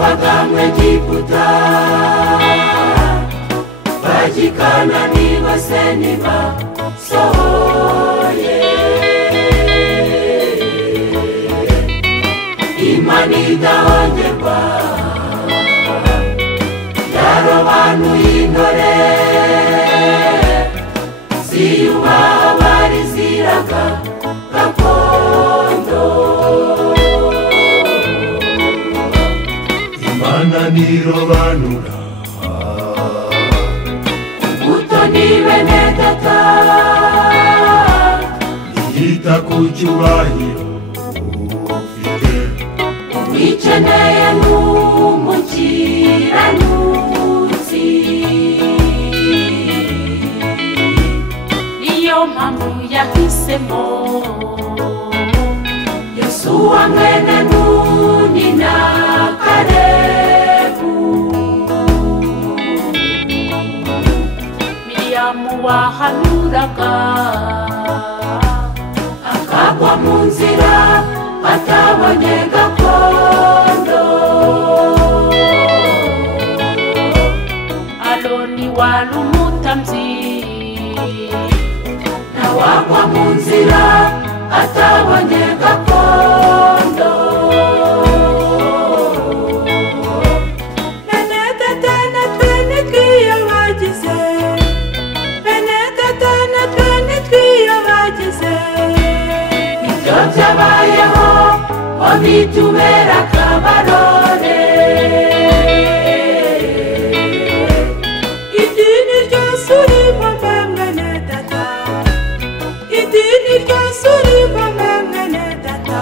bavaga mu Egiputa bajikana nibase nibasohoye Imana idahongerwa yarobanuye intore ziyubaha bariziraga gakondo Imana nirobanura kubuto ni bene data ihita ku cyubahiro ufite uwikeneye n'umukiranutsi niyo mpamvu yahisemo Yosuwa mwene Nuni na Kalebu Miriyamu wahanuraga akagwa mu nzira atabonye gakondo Aroni wari umutambyi nawe agwa mu nzira atabonye gakondo Bene data natwe nitwiyobagize Bene data natwe nitwiyobagize Ibyo byabayeho wabitubera akabarore Idini ryose urimo mwene data Idini ryose urimo mwene data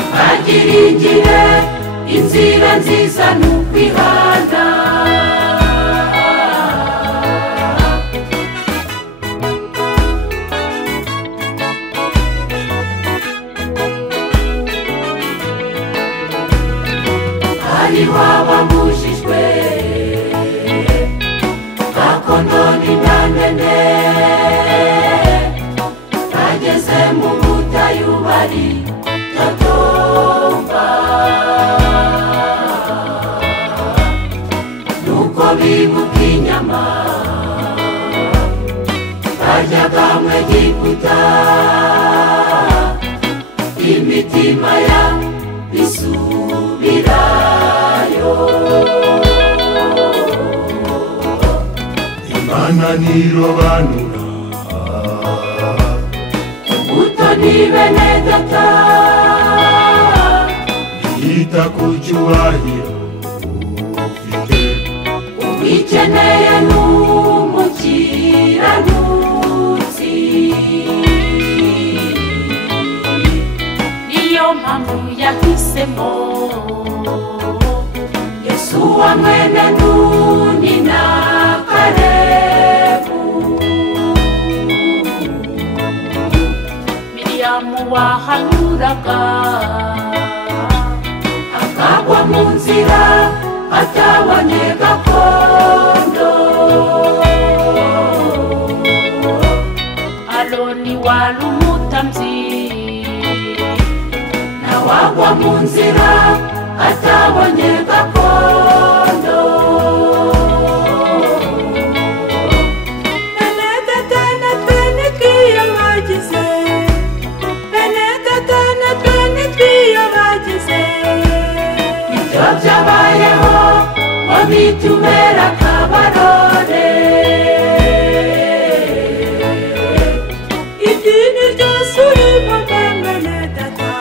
Ukagiringire inzira nziza n'ukwihana Hariho ababujijwe gakondo n'intandende bageze mu butayu bari tatomba nuko bibuka inyama bajyaga mu Egiputa imitima ya bisubirayo Imana nirobanura kubuto ni bene data ihita ku cyubahiro ufite uwikeneye n'umukiranutsi niyo mpamvu yahisemo Yosuwa mwene Nuni na Kalebu Miriyamu wahanuraga akagwa mu nzira atabonye gakondo Aroni wari umutambyi nawe agwa mu nzira atabonye gakondo Bene data natwe nitwiyobagize Bene data natwe nitwiyobagize Ibyo byabayeho wabitubera akabarore Idini ryose urimo mwene data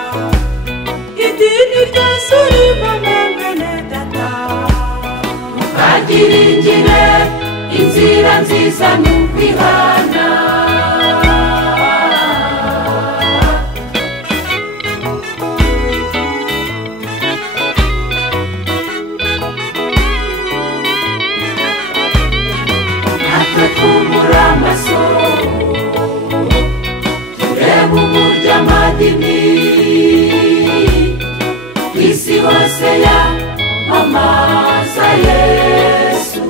Idini ryose urimo mwene data Ukagiringire inzira nziza n'ukwihana natwe twubura amaso turebe uburyo amadini kw'isi hose yamamaza Yesu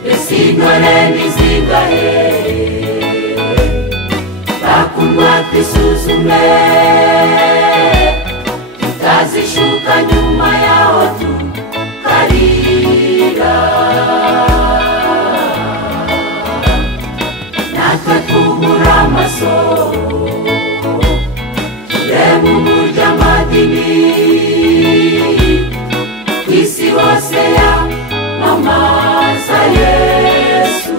Mbese intore nizingahe bakundwa twisuzume amadini ku isi hose yamamaza Yesu.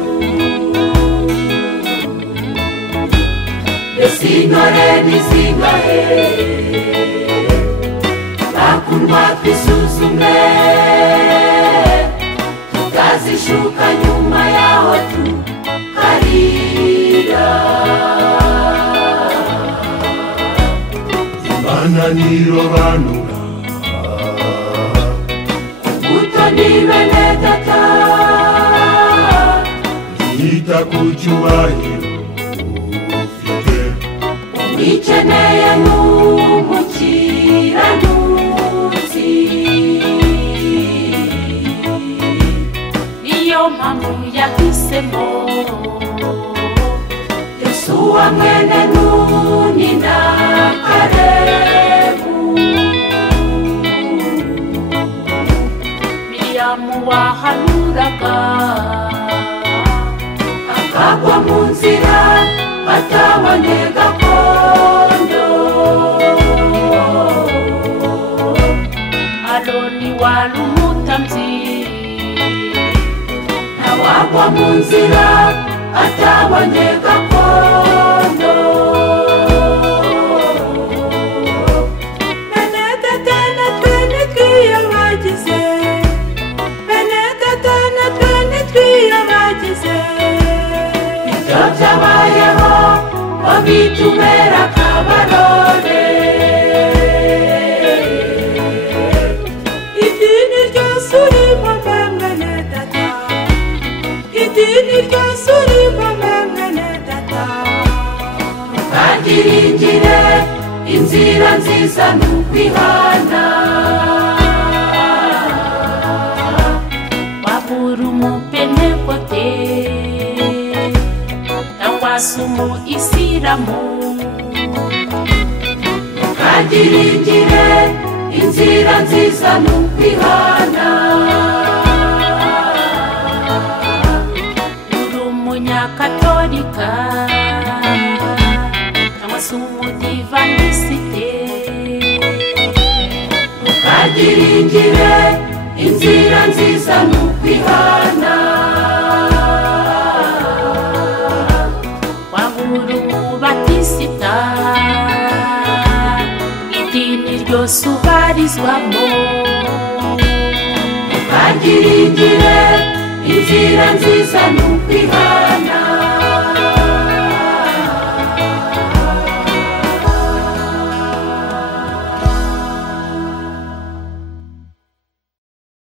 Mbese intore nizingahe bakundwa twisuzume, tutazishuka nyuma yaho tukarira. Imana nirobanura Umutoni bene data, yita ku cyubahiro ufite, umwikeneye n'umukiranutsi. Niyo mpamvu yahisemo Yosuwa mwene Nuni na Kalebu, Miriyamu wahanuraga akagwa mu nzira atabonye gakondo, Aroni wari umutambyi ntawagwa mu nzira atabonye gakondo. Bene data natwe nitwiyobagize, bene data natwe nitwiyobagize, ibyo byabayeho ngo bitubere akabarore. Idini ryose urimo mwene data, idini ryose urimo mwene data, ntukagiringire inzira nziza n'ukwihana. Wabura umupenekote cyangwa se umuyisilamu, ntukagiringire inzira nziza n'ukwihana. Uri umunyakatolika cyangwa se umudivanisite, ntukagiringire inzira nziza n'ukwihana. Wabura umubatisita, idini ryose ubarizwamo, ntukagiringire inzira nziza n'ukwihana.